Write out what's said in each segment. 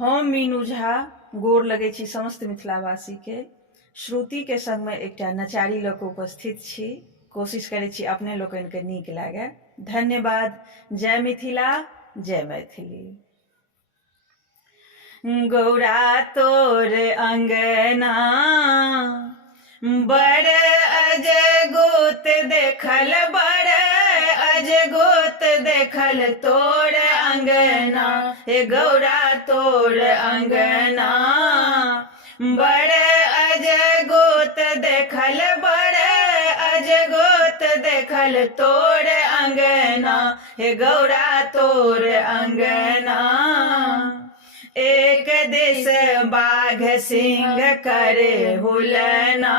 हम मीनू झा गोर लगै छी समस्त मिथिलावासी के। श्रुति के संग में एकटा नचारी लऽ कऽ उपस्थित छी। कोशिश करै छी अपने लोकनि के नीक लागे। धन्यवाद। जय मिथिला, जय मैथिली। गौरा तोर अंगना बड़ अजगोत देखल, बड़ अजगोत देखल तोर अंगना। हे गौरा तोर अंगना बड़ अजगोत देखल, बड़ अजगोत देखल तोर अंगना। हे गौरा तोर अंगना एक देश बाघ सिंह करे हुलना।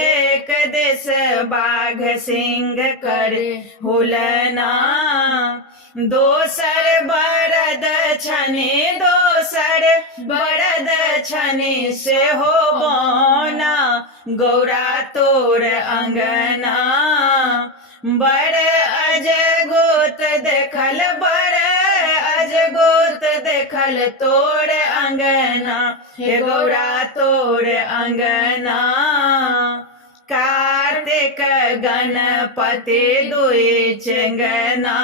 एक देश बाघ सिंह करे हुलना। दोसर बरद छनि, दोसर बरद छनि से हो बौना। गौरा तोर अंगना बड़ अजगोत देखल, बड़ अजगोत देखल तोर अंगना। हे गौरा तोर अंगना कार्तिक गणपति दुई चेंगना।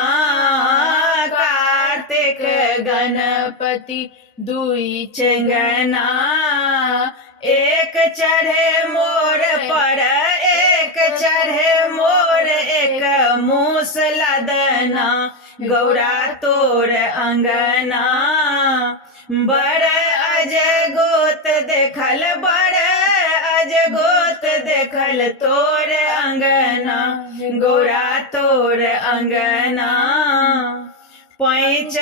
कार्तिक गणपति दुई चेंगना। एक चढ़े मोर पर, एक चढ़े मोर, एक मूस लदना। गौरा तोर अंगना बड़ अजगोत देखल, बड़ अजगोत देखल तोर अंगना। गौरा तोर अंगना पैंच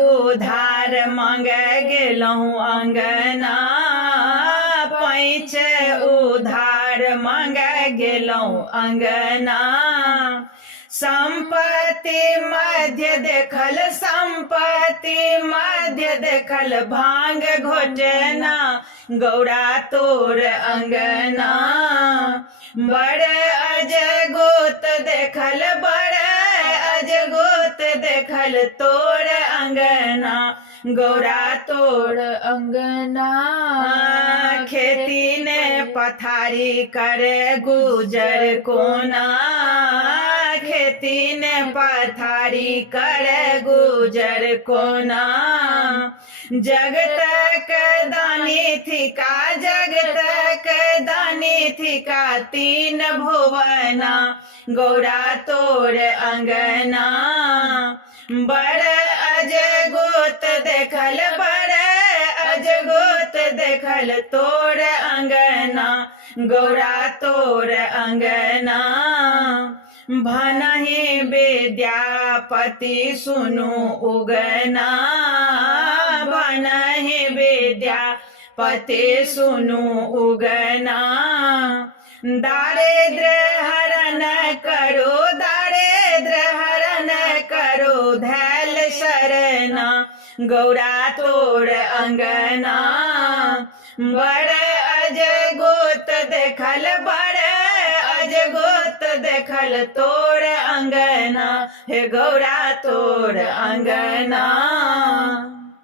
उधार मांग गेलहुँ अंगना। पैंच उधार मांग गेलहुँ अंगना। संपत्ति मध्य देखल, संपत्ति मध्य देखल भांग घोटना। गौरा तोर अंगना बड़ अजगोत देखल, बड़ अजगोत देखल तोर अंगना। गौरा तोर अंगना खेती ने पथारी करे गुजर कोना। खेती ने पथारी करे गुजर कोना। जगत दानी थिका, जगत दानी थिका तीन भुवना। गौरा तोर अंगना बड़ अजगोत देखल, बड़ अजगोत देखल तोर अंगना। गौरा तोर अंगना भनहि विद्यापति सुनु उगना। भनहि विद्यापति सुनु उगना। दारिद्र हरण करो, दारिद्र हरण करो धैल शरणा। गौरा तोर अंगना बड़ अजगोत देखल, बड़ अजगोत देखल तोर अंगना। हे गौरा तोर अंगना।